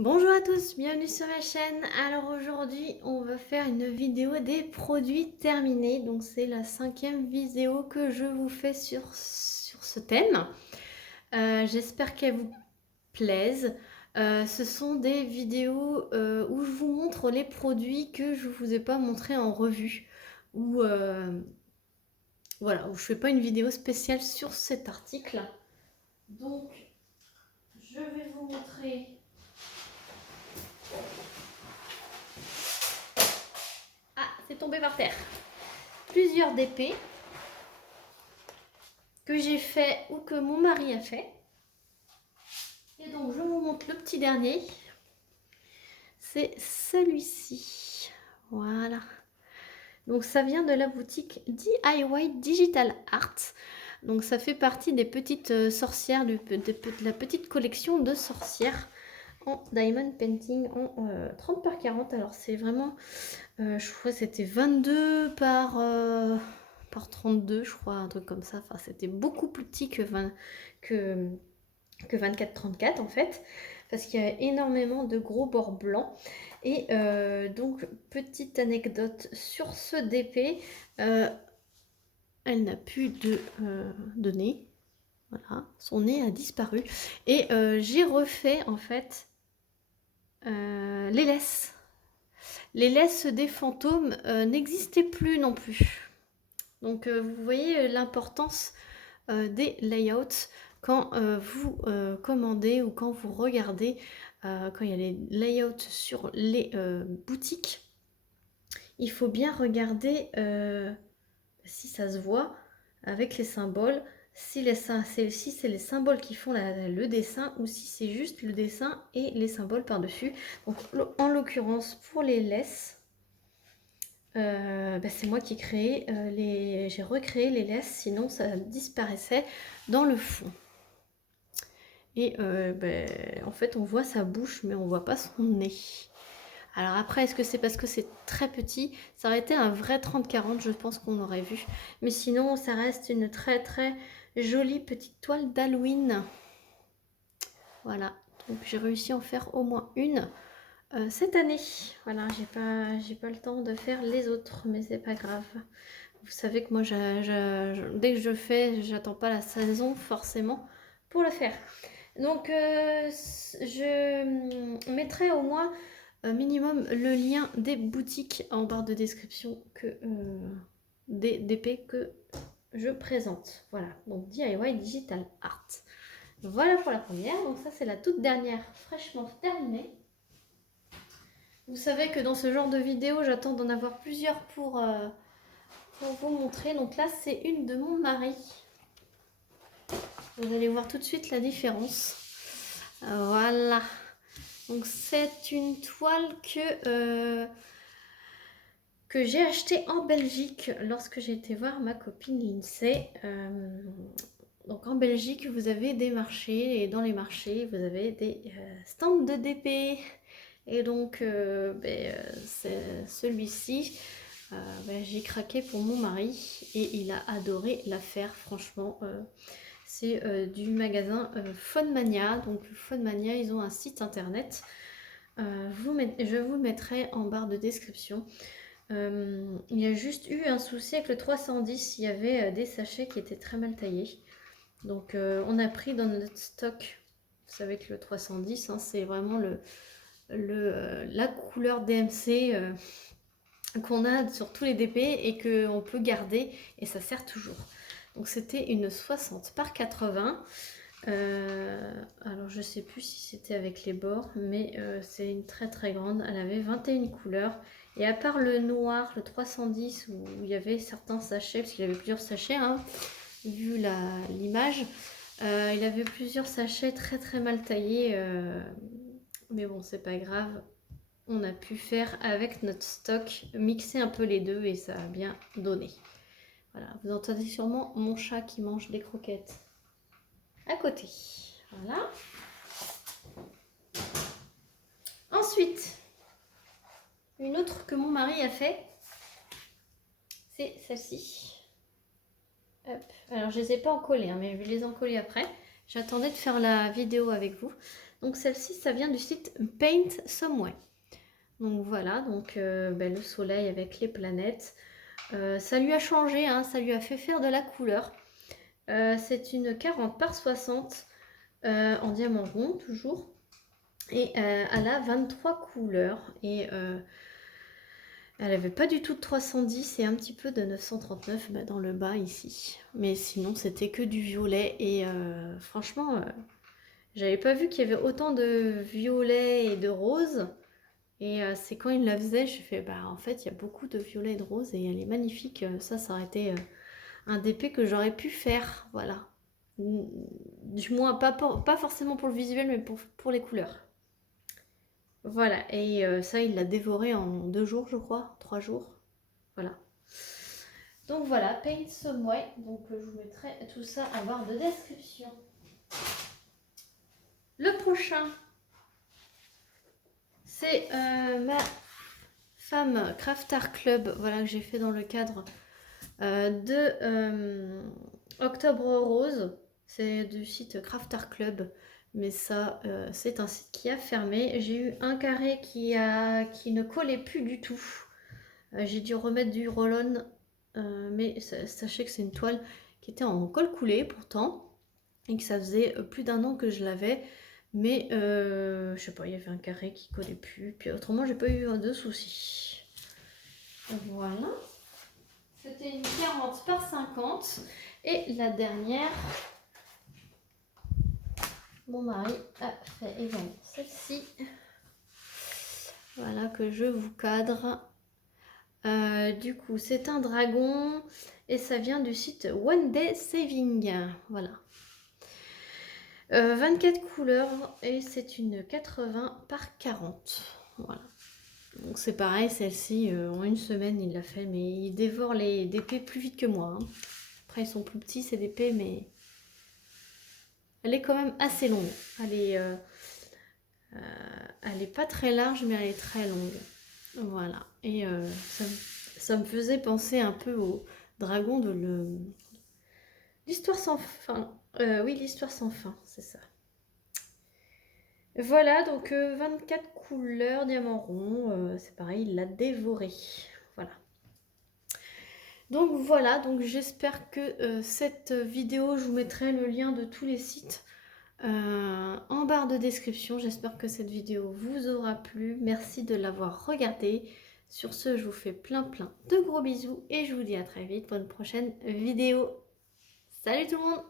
Bonjour à tous, bienvenue sur ma chaîne. Alors aujourd'hui on va faire une vidéo des produits terminés. Donc c'est la 5e vidéo que je vous fais sur ce thème. J'espère qu'elle vous plaise. Ce sont des vidéos où je vous montre les produits que je ne vous ai pas montrés en revue. Ou voilà, où je ne fais pas une vidéo spéciale sur cet article. Donc je vais vous montrer. Ah, c'est tombé par terre. Plusieurs DP que j'ai fait ou que mon mari a fait. Et donc je vous montre le petit dernier. C'est celui-ci. Voilà. Donc ça vient de la boutique DIY Digital Art. Donc ça fait partie des petites sorcières, de la petite collection de sorcières en diamond painting en 30 par 40. Alors c'est vraiment, je crois que c'était 22 par 32, je crois, un truc comme ça. Enfin c'était beaucoup plus petit que 24-34 en fait, parce qu'il y a énormément de gros bords blancs. Et donc petite anecdote sur ce DP, elle n'a plus de nez, voilà, son nez a disparu. Et j'ai refait en fait les laisses. Les laisses des fantômes n'existaient plus non plus. Donc vous voyez l'importance des layouts quand vous commandez ou quand vous regardez, quand il y a les layouts sur les boutiques. Il faut bien regarder si ça se voit avec les symboles, si c'est les symboles qui font le dessin ou si c'est juste le dessin et les symboles par-dessus. Donc en l'occurrence pour les laisses, c'est moi qui j'ai recréé les laisses, sinon ça disparaissait dans le fond. Et en fait on voit sa bouche mais on voit pas son nez. Alors après, est-ce que c'est parce que c'est très petit? Ça aurait été un vrai 30-40, je pense qu'on aurait vu. Mais sinon, ça reste une très très jolie petite toile d'Halloween. Voilà, donc j'ai réussi à en faire au moins une cette année. Voilà, j'ai pas le temps de faire les autres, mais c'est pas grave. Vous savez que moi, dès que je fais, j'attends pas la saison forcément pour le faire. Donc, je mettrai au moins minimum le lien des boutiques en barre de description des DP que je présente. Voilà, donc DIY Digital Art. Voilà pour la première. Donc ça, c'est la toute dernière, fraîchement terminée. Vous savez que dans ce genre de vidéo, j'attends d'en avoir plusieurs pour vous montrer. Donc là, c'est une de mon mari. Vous allez voir tout de suite la différence. Voilà. Donc c'est une toile que j'ai achetée en Belgique lorsque j'ai été voir ma copine Lindsay. Donc en Belgique, vous avez des marchés et dans les marchés, vous avez des stands de DP. Et donc, c'est celui-ci, j'ai craqué pour mon mari et il a adoré l'affaire, franchement. C'est du magasin Fonmania. Donc Fonmania, ils ont un site internet. Je vous le mettrai en barre de description. Il y a juste eu un souci avec le 310. Il y avait des sachets qui étaient très mal taillés. Donc on a pris dans notre stock, vous savez que le 310, hein, c'est vraiment la couleur DMC qu'on a sur tous les DP et qu'on peut garder et ça sert toujours. Donc c'était une 60 par 80. Alors je sais plus si c'était avec les bords, mais c'est une très très grande. Elle avait 21 couleurs. Et à part le noir, le 310, où il y avait certains sachets, parce qu'il y avait plusieurs sachets, hein, vu l'image, il avait plusieurs sachets très très mal taillés. Mais bon, c'est pas grave. On a pu faire avec notre stock, mixer un peu les deux et ça a bien donné. Voilà, vous entendez sûrement mon chat qui mange des croquettes à côté. Voilà. Ensuite, une autre que mon mari a fait, c'est celle-ci. Hop. Alors je les ai pas encollées, hein, mais je vais les encoller après. J'attendais de faire la vidéo avec vous. Donc celle-ci, ça vient du site Paint Someway. Donc voilà, donc ben, le soleil avec les planètes. Ça lui a changé, hein, ça lui a fait faire de la couleur. C'est une 40 par 60 en diamant rond toujours. Et elle a 23 couleurs. Et elle avait pas du tout de 310 et un petit peu de 939 bah, dans le bas ici. Mais sinon, c'était que du violet. Et franchement, j'avais pas vu qu'il y avait autant de violet et de rose. Et c'est quand il la faisait, je fais, bah en fait, il y a beaucoup de violet et de rose et elle est magnifique. Ça aurait été un DP que j'aurais pu faire, voilà. Du moins, pas forcément pour le visuel, mais pour les couleurs. Voilà, et ça, il l'a dévoré en 2 jours, je crois, 3 jours. Voilà. Donc voilà, Paint Some Way. Donc je vous mettrai tout ça en barre de description. Le prochain, c'est ma femme Craft Art Club, voilà, que j'ai fait dans le cadre de Octobre Rose. C'est du site Craft Art Club, mais ça, c'est un site qui a fermé. J'ai eu un carré qui ne collait plus du tout. J'ai dû remettre du roll-on, mais sachez que c'est une toile qui était en colle coulé pourtant, et que ça faisait plus d'1 an que je l'avais. Mais je sais pas, il y avait un carré qui collait plus. Puis autrement, j'ai pas eu de soucis. Voilà. C'était une 40 par 50. Et la dernière, mon mari a fait également celle-ci. Voilà que je vous cadre. Du coup, c'est un dragon et ça vient du site One Day Saving. Voilà. 24 couleurs et c'est une 80 par 40. Voilà. Donc c'est pareil, celle-ci, en 1 semaine, il l'a fait, mais il dévore les DP plus vite que moi. Hein. Après, ils sont plus petits, ces DP, mais elle est quand même assez longue. Elle est pas très large, mais elle est très longue. Voilà. Et ça me faisait penser un peu au dragon de l'histoire sans fin. Oui, l'histoire sans fin, c'est ça. Voilà, donc 24 couleurs, diamant rond, c'est pareil, il l'a dévoré. Voilà. Donc voilà, donc j'espère que cette vidéo, je vous mettrai le lien de tous les sites en barre de description. J'espère que cette vidéo vous aura plu. Merci de l'avoir regardée. Sur ce, je vous fais plein de gros bisous et je vous dis à très vite pour une prochaine vidéo. Salut tout le monde!